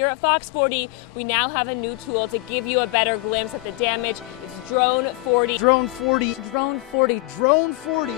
Here at Fox 40, we now have a new tool to give you a better glimpse at the damage. It's Drone 40. Drone 40. Drone 40. Drone 40.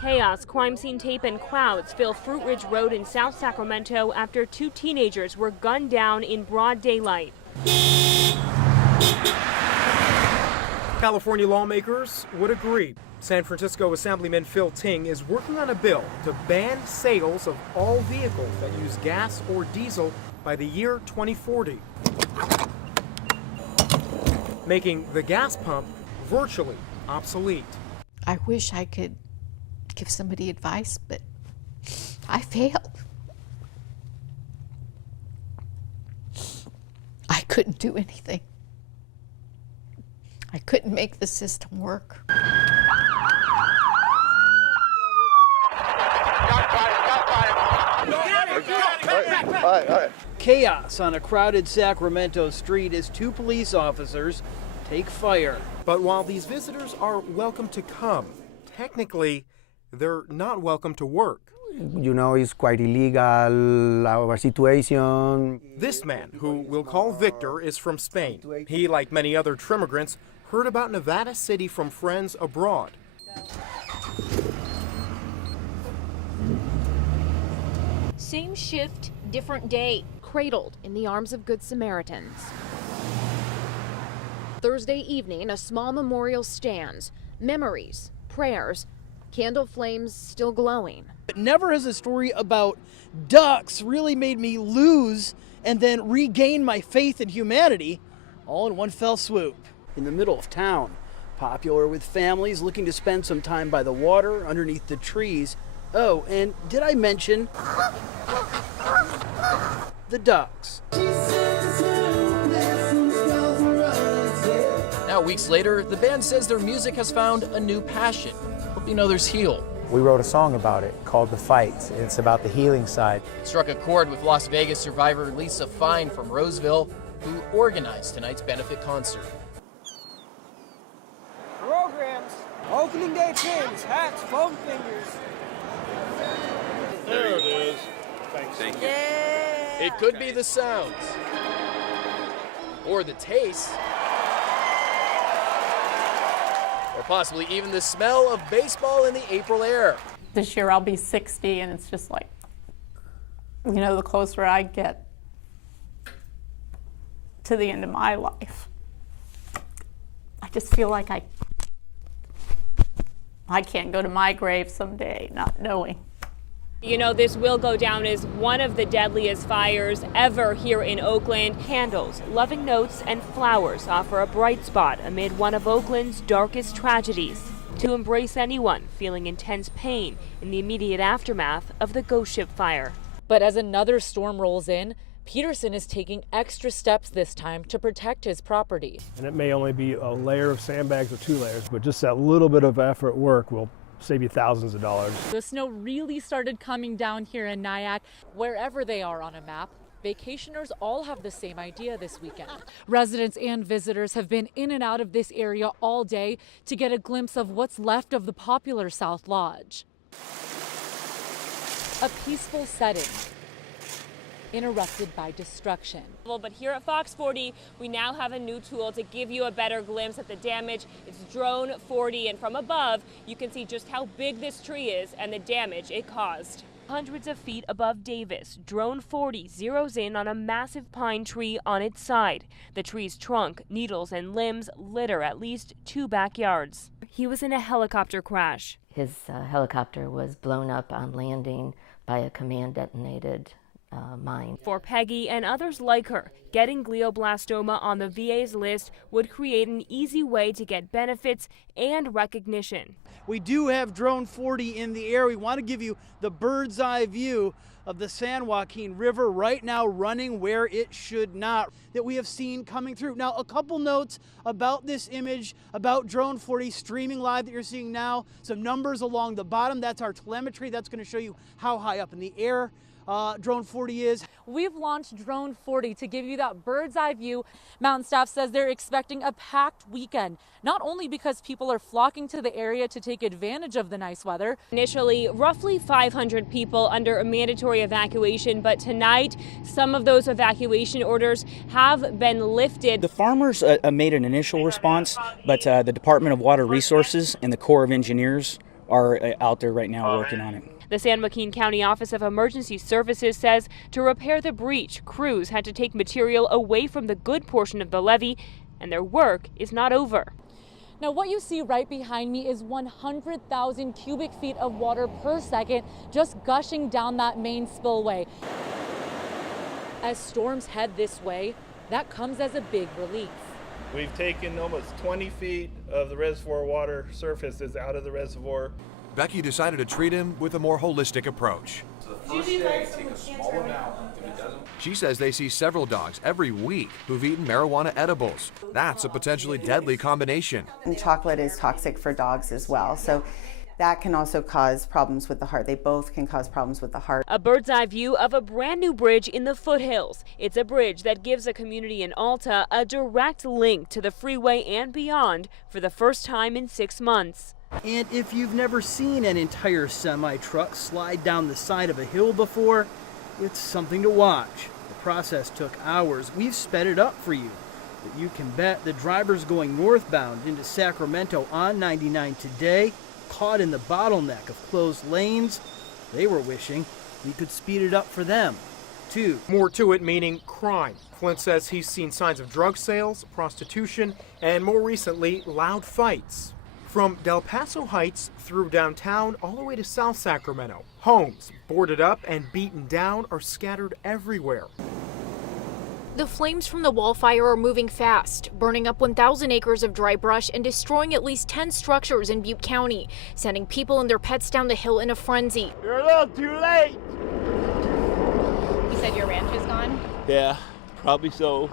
Chaos, crime scene tape, and crowds fill Fruit Ridge Road in South Sacramento after two teenagers were gunned down in broad daylight. California lawmakers would agree. San Francisco Assemblyman Phil Ting is working on a bill to ban sales of all vehicles that use gas or diesel by the year 2040, making the gas pump virtually obsolete. I wish I could give somebody advice, but I failed. I couldn't do anything. I couldn't make the system work. Chaos on a crowded Sacramento street as two police officers take fire. But while these visitors are welcome to come, technically, they're not welcome to work. You know, it's quite illegal, our situation. This man, who we'll call Victor, is from Spain. He, like many other trimmigrants, heard about Nevada City from friends abroad. Same shift, different day, cradled in the arms of Good Samaritans. Thursday evening, a small memorial stands, memories, prayers, candle flames still glowing. Never has a story about ducks really made me lose and then regain my faith in humanity all in one fell swoop. In the middle of town, popular with families looking to spend some time by the water underneath the trees. Oh, and did I mention the ducks? Now, weeks later, the band says their music has found a new passion. Hope you know there's Heal. We wrote a song about it called The Fight. It's about the healing side. It struck a chord with Las Vegas survivor Lisa Fine from Roseville, who organized tonight's benefit concert. Programs, opening day pins, hats, foam fingers. There it is. Thank you. Yeah. It could be the sounds, or the taste, or possibly even the smell of baseball in the April air. This year I'll be 60, and it's just like, you know, the closer I get to the end of my life, I just feel like I can't go to my grave someday not knowing. You know, this will go down as one of the deadliest fires ever here in Oakland. Candles, loving notes, and flowers offer a bright spot amid one of Oakland's darkest tragedies. to embrace anyone feeling intense pain in the immediate aftermath of the ghost ship fire. But as another storm rolls in, Peterson is taking extra steps this time to protect his property. And it may only be a layer of sandbags or 2 layers, but just that little bit of effort work will save you thousands of dollars. The snow really started coming down here in Nyack. Wherever they are on a map, vacationers all have the same idea this weekend. Residents and visitors have been in and out of this area all day to get a glimpse of what's left of the popular South Lodge. A peaceful setting interrupted by destruction. But here at Fox 40, we now have a new tool to give you a better glimpse at the damage. It's Drone 40, and from above, you can see just how big this tree is and the damage it caused. Hundreds of feet above Davis, Drone 40 zeroes in on a massive pine tree on its side. The tree's trunk, needles, and limbs litter at least 2 backyards. He was in a helicopter crash. His helicopter was blown up on landing by a command detonated mine. For Peggy and others like her, getting glioblastoma on the VA's list would create an easy way to get benefits and recognition. We do have Drone 40 in the air. We want to give you the bird's eye view of the San Joaquin River right now running where it should not, that we have seen coming through. Now, a couple notes about this image, about Drone 40 streaming live that you're seeing now. Some numbers along the bottom. That's our telemetry. That's going to show you how high up in the air Drone 40 is. We've launched Drone 40 to give you that bird's eye view. Mountain staff says they're expecting a packed weekend, not only because people are flocking to the area to take advantage of the nice weather. Initially, roughly 500 people under a mandatory evacuation, but tonight, some of those evacuation orders have been lifted. The farmers made an initial response, but the Department of Water Resources and the Corps of Engineers are out there right now working on it. The San Joaquin County Office of Emergency Services says to repair the breach, crews had to take material away from the good portion of the levee, and their work is not over. Now, what you see right behind me is 100,000 cubic feet of water per second just gushing down that main spillway. As storms head this way, that comes as a big relief. We've taken almost 20 feet of the reservoir water surfaces out of the reservoir. Becky decided to treat him with a more holistic approach. She says they see several dogs every week who've eaten marijuana edibles. That's a potentially deadly combination. And chocolate is toxic for dogs as well, so that can also cause problems with the heart. They both can cause problems with the heart. A bird's eye view of a brand new bridge in the foothills. It's a bridge that gives a community in Alta a direct link to the freeway and beyond for the first time in 6 months. And if you've never seen an entire semi-truck slide down the side of a hill before, it's something to watch. The process took hours. We've sped it up for you. But you can bet the drivers going northbound into Sacramento on 99 today, caught in the bottleneck of closed lanes, they were wishing we could speed it up for them, too. More to it, meaning crime. Flint says he's seen signs of drug sales, prostitution, and more recently, loud fights. From Del Paso Heights through downtown all the way to South Sacramento, homes boarded up and beaten down are scattered everywhere. The flames from the wildfire are moving fast, burning up 1,000 acres of dry brush and destroying at least 10 structures in Butte County, sending people and their pets down the hill in a frenzy. You're a little too late. You said your ranch is gone? Yeah, probably so.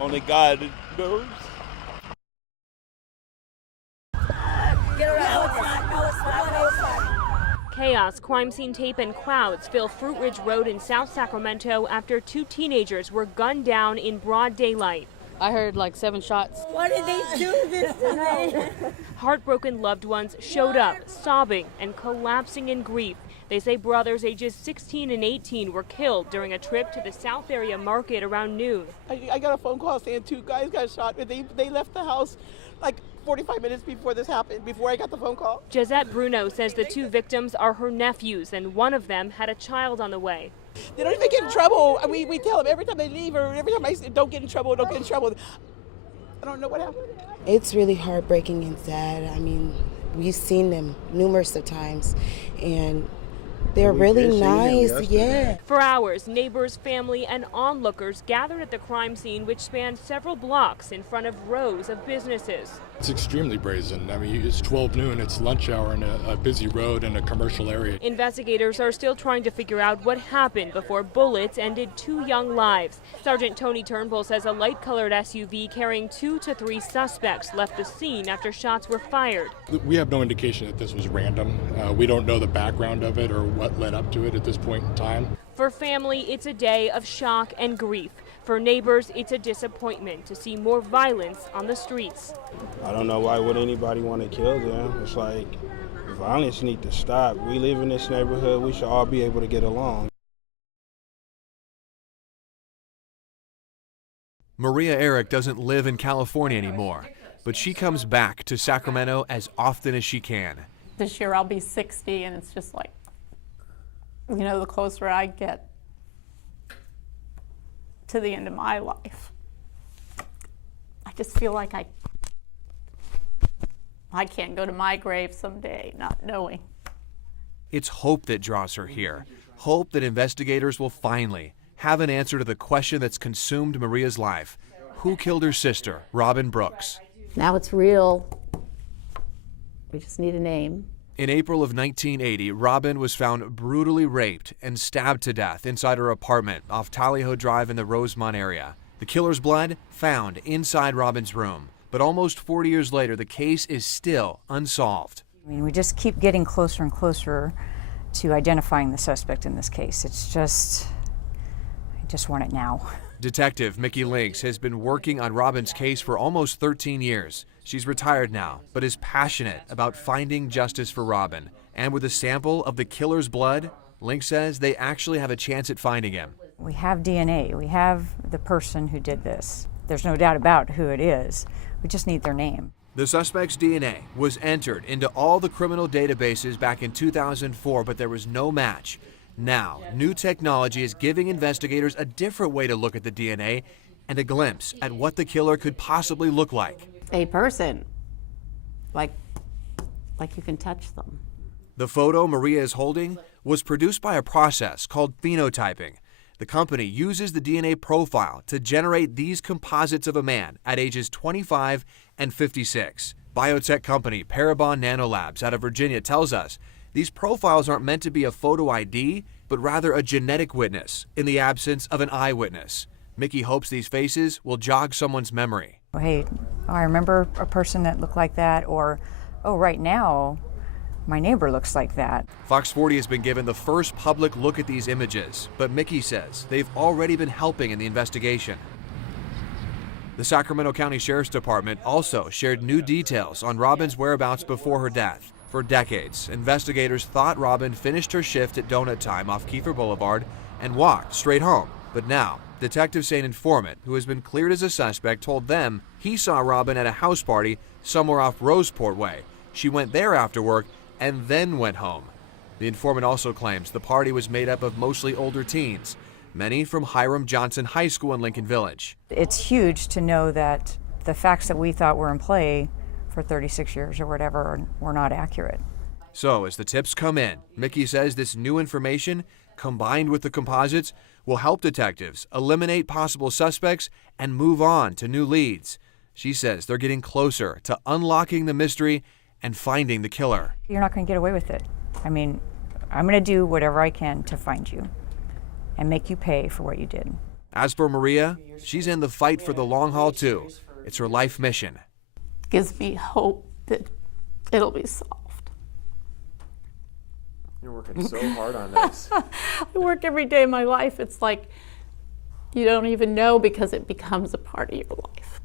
Only God knows. Chaos, crime scene tape, and crowds fill Fruit Ridge Road in South Sacramento after 2 teenagers were gunned down in broad daylight. I heard like 7 shots. What did they do this time? Heartbroken loved ones showed up, sobbing and collapsing in grief. They say brothers ages 16 and 18 were killed during a trip to the South Area Market around noon. I got a phone call saying 2 guys got shot. They left the house like 45 minutes before this happened, before I got the phone call. Gisette Bruno says the 2 victims are her nephews, and one of them had a child on the way. They don't even get in trouble. We tell them every time they leave, or every time I say, don't get in trouble, don't get in trouble. I don't know what happened. It's really heartbreaking and sad. I mean, we've seen them numerous of times, and They're really nice, yeah. For hours, neighbors, family, and onlookers gathered at the crime scene, which spanned several blocks in front of rows of businesses. It's extremely brazen. I mean, it's 12 noon, it's lunch hour in a busy road in a commercial area. Investigators are still trying to figure out what happened before bullets ended 2 young lives. Sergeant Tony Turnbull says a light-colored SUV carrying 2 to 3 suspects left the scene after shots were fired. We have no indication that this was random. We don't know the background of it or what led up to it at this point in time. For family, it's a day of shock and grief. For neighbors, it's a disappointment to see more violence on the streets. I don't know why would anybody want to kill them. It's like, violence needs to stop. We live in this neighborhood. We should all be able to get along. Maria Eric doesn't live in California anymore, but she comes back to Sacramento as often as she can. This year I'll be 60, and it's just like, you know, the closer I get to the end of my life, I just feel like I can't go to my grave someday not knowing. It's hope that draws her here. Hope that investigators will finally have an answer to the question that's consumed Maria's life. Who killed her sister, Robin Brooks? Now it's real. We just need a name. In April of 1980, Robin was found brutally raped and stabbed to death inside her apartment off Tallyho Drive in the Rosemont area. The killer's blood found inside Robin's room. But almost 40 years later, the case is still unsolved. I mean, we just keep getting closer and closer to identifying the suspect in this case. It's just, I just want it now. Detective Mickey Lynx has been working on Robin's case for almost 13 years. She's retired now, but is passionate about finding justice for Robin. And with a sample of the killer's blood, Lynx says they actually have a chance at finding him. We have DNA. We have the person who did this. There's no doubt about who it is. We just need their name. The suspect's DNA was entered into all the criminal databases back in 2004, but there was no match. Now, new technology is giving investigators a different way to look at the DNA and a glimpse at what the killer could possibly look like. A person, like you can touch them. The photo Maria is holding was produced by a process called phenotyping. The company uses the DNA profile to generate these composites of a man at ages 25 and 56. Biotech company Parabon Nanolabs out of Virginia tells us these profiles aren't meant to be a photo ID, but rather a genetic witness in the absence of an eyewitness. Mickey hopes these faces will jog someone's memory. Hey, I remember a person that looked like that, or, oh, right now, my neighbor looks like that. Fox 40 has been given the first public look at these images, but Mickey says they've already been helping in the investigation. The Sacramento County Sheriff's Department also shared new details on Robin's whereabouts before her death. For decades, investigators thought Robin finished her shift at donut time off Kiefer Boulevard and walked straight home. But now, detectives say an informant who has been cleared as a suspect told them he saw Robin at a house party somewhere off Roseport Way. She went there after work and then went home. The informant also claims the party was made up of mostly older teens, many from Hiram Johnson High School in Lincoln Village. It's huge to know that the facts that we thought were in play for 36 years or whatever were not accurate. So as the tips come in, Mickey says this new information, combined with the composites, will help detectives eliminate possible suspects and move on to new leads. She says they're getting closer to unlocking the mystery and finding the killer. You're not going to get away with it. I mean, I'm going to do whatever I can to find you and make you pay for what you did. As for Maria, she's in the fight for the long haul too. It's her life mission. Gives me hope that it'll be solved. You're working so hard on this. I work every day of my life. It's like you don't even know because it becomes a part of your life.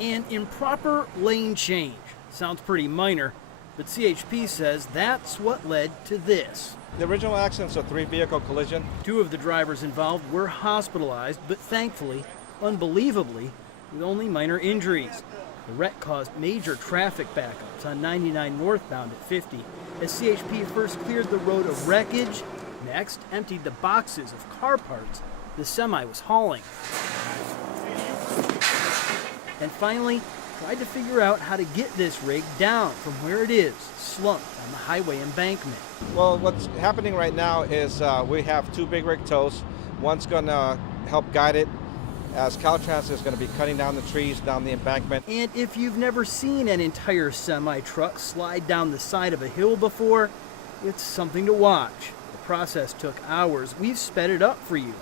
An improper lane change. Sounds pretty minor, but CHP says that's what led to this. The original accident's a 3-vehicle collision. 2 of the drivers involved were hospitalized, but thankfully, unbelievably, with only minor injuries. The wreck caused major traffic backups on 99 northbound at 50 as CHP first cleared the road of wreckage, next emptied the boxes of car parts the semi was hauling, and finally tried to figure out how to get this rig down from where it is, slumped on the highway embankment. Well, what's happening right now is we have two big rig tows. One's going to help guide it, as Caltrans is going to be cutting down the trees down the embankment. And if you've never seen an entire semi-truck slide down the side of a hill before, it's something to watch. The process took hours. We've sped it up for you.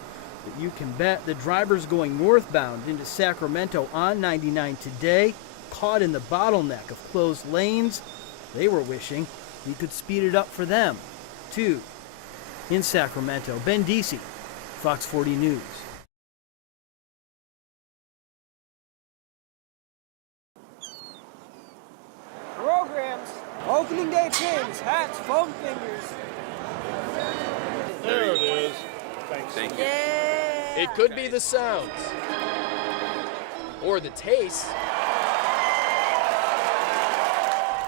But you can bet the drivers going northbound into Sacramento on 99 today, caught in the bottleneck of closed lanes, they were wishing we could speed it up for them, too. In Sacramento, Ben Deasy, Fox 40 News. Programs, opening day pins, hats, foam fingers. There it is. Thank you. It could be the sounds, or the taste,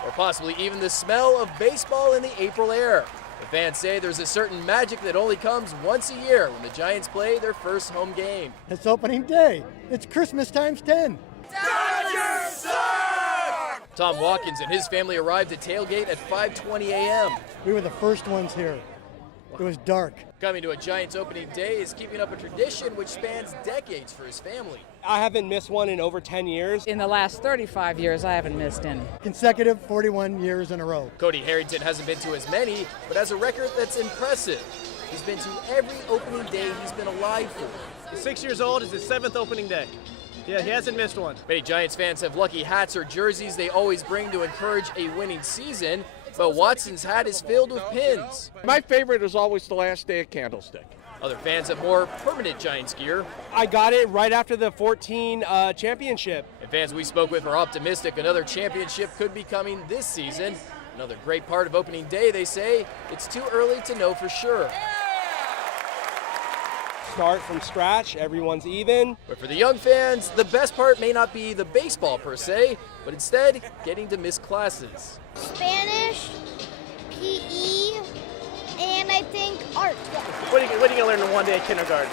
or possibly even the smell of baseball in the April air. The fans say there's a certain magic that only comes once a year when the Giants play their first home game. It's opening day. It's Christmas times 10. Dodgers suck! Tom Watkins and his family arrived at tailgate at 5:20 a.m. We were the first ones here. It was dark. Coming to a Giants opening day is keeping up a tradition which spans decades for his family. I haven't missed one in over 10 years. In the last 35 years, I haven't missed any. Consecutive 41 years in a row. Cody Harrington hasn't been to as many, but has a record that's impressive. He's been to every opening day he's been alive for. He's 6 years old. It's his 7th opening day. Yeah, he hasn't missed one. Many Giants fans have lucky hats or jerseys they always bring to encourage a winning season, but Watson's hat is filled with pins. My favorite is always the last day of Candlestick. Other fans have more permanent Giants gear. I got it right after the 14 championship. And fans we spoke with are optimistic another championship could be coming this season. Another great part of opening day, they say, it's too early to know for sure. Start from scratch, everyone's even. But for the young fans, the best part may not be the baseball per se, but instead getting to miss classes. Spanish, PE, and I think art. What are you going to learn in one day at kindergarten?